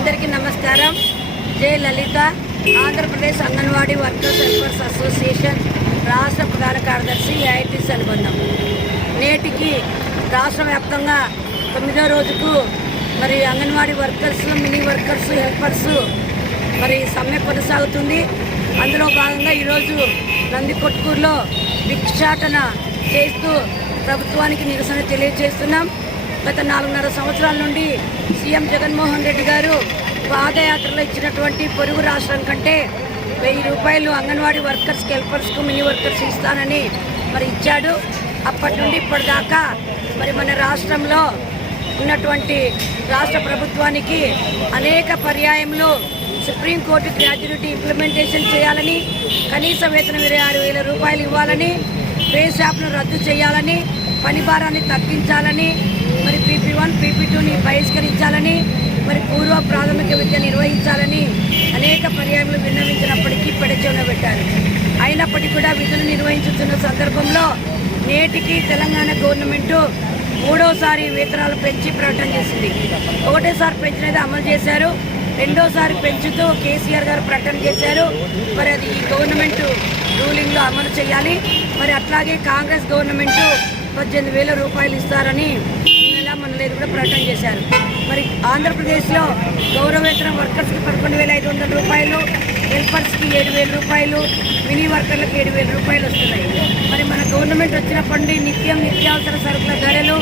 అందరికీ నమస్కారం. జై Lalitha. Andhra Pradesh anganwadi workers helpers association రాష్ట్ర ప్రధాన కార్యదర్శి ఏఐటీసీ అనుబంధం నేటికి రాష్ట్ర వ్యాప్తంగా తొమ్మిదో రోజుకు మరి anganwadi workers mini workers helpers మరి సమ్మె కొనసాగుతుంది. అందులో భాగంగా ఈరోజు నందికొట్కూరులో భిక్షాటన చేస్తూ ప్రభుత్వానికి నిరసన తెలియజేస్తున్నాం. గత నాలుగున్నర సంవత్సరాల నుండి సీఎం జగన్మోహన్ రెడ్డి గారు పాదయాత్రలో ఇచ్చినటువంటి పొరుగు రాష్ట్రం కంటే వెయ్యి రూపాయలు అంగన్వాడీ వర్కర్స్కి హెల్పర్స్కు మినీ వర్కర్స్ ఇస్తానని మరి ఇచ్చాడు. అప్పటి నుండి ఇప్పటిదాకా మరి మన రాష్ట్రంలో ఉన్నటువంటి రాష్ట్ర ప్రభుత్వానికి అనేక పర్యాయంలో సుప్రీంకోర్టు గ్రాడ్యుయేటీ ఇంప్లిమెంటేషన్ చేయాలని కనీస వేతనం ఇరవై ఆరు వేల రూపాయలు ఇవ్వాలని పే షాప్ను రద్దు చేయాలని పని భారాన్ని తగ్గించాలని మరి పీపీ వన్ పీపీ టూని బహిష్కరించాలని మరి పూర్వ ప్రాథమిక విద్య నిర్వహించాలని అనేక పర్యాయములు విన్నవించినప్పటికీ పెడచెవున పెట్టారు. అయినప్పటికీ కూడా విధులు నిర్వహించుతున్న సందర్భంలో నేటికి తెలంగాణ గవర్నమెంటు మూడోసారి వేతనాలు పెంచి ప్రకటన చేసింది. ఒకటేసారి పెంచినది అమలు చేశారు. రెండోసారి పెంచుతూ కేసీఆర్ గారు ప్రకటన చేశారు. మరి అది ఈ గవర్నమెంట్ రూలింగ్లో అమలు చేయాలి. మరి అట్లాగే కాంగ్రెస్ గవర్నమెంట్ పద్దెనిమిది వేల రూపాయలు ఇస్తారని లేదు కూడా ప్రకటన చేశారు. మరి ఆంధ్రప్రదేశ్లో గౌరవేతనం వర్కర్స్కి పదకొండు వేల ఐదు వందల రూపాయలు హెల్పర్స్కి ఏడు వేల రూపాయలు మినీ వర్కర్లకు ఏడు వేల రూపాయలు వస్తున్నాయి. మరి మన గవర్నమెంట్ వచ్చినప్పటి నిత్యం నిత్యావసర సరుకుల ధరలు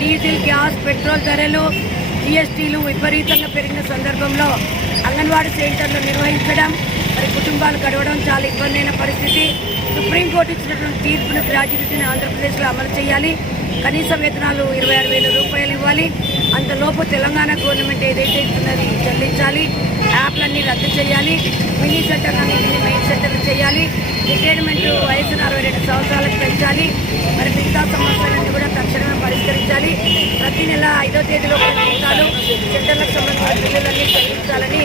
డీజిల్ గ్యాస్ పెట్రోల్ ధరలు జిఎస్టీలు విపరీతంగా పెరిగిన సందర్భంలో అంగన్వాడీ సెంటర్లు నిర్వహించడం మరి కుటుంబాలు గడవడం చాలా ఇబ్బంది అయిన పరిస్థితి. సుప్రీంకోర్టు ఇచ్చినటువంటి తీర్పును గ్రాడ్యుయేటీని ఆంధ్రప్రదేశ్లో అమలు చేయాలి. కనీస వేతనాలు ఇరవై ఆరు వేల రూపాయలు ఇవ్వాలి. అంతలోపు తెలంగాణ గవర్నమెంట్ ఏదైతే ఇస్తున్నది చెల్లించాలి యాప్లన్నీ రద్దు చేయాలి మినీ సెంటర్లన్నింటినీ మెయిన్ సెంటర్లు చేయాలి రిటైర్మెంట్ వయసును అరవై రెండు సంవత్సరాలకు పెంచాలి మరి మిగతా సమస్యలన్నీ కూడా తక్షణమే పరిష్కరించాలి. ప్రతి నెల ఐదో తేదీలో జీతాలు సెంటర్లకు సంబంధించిన బిల్లులన్నీ చెల్లించాలని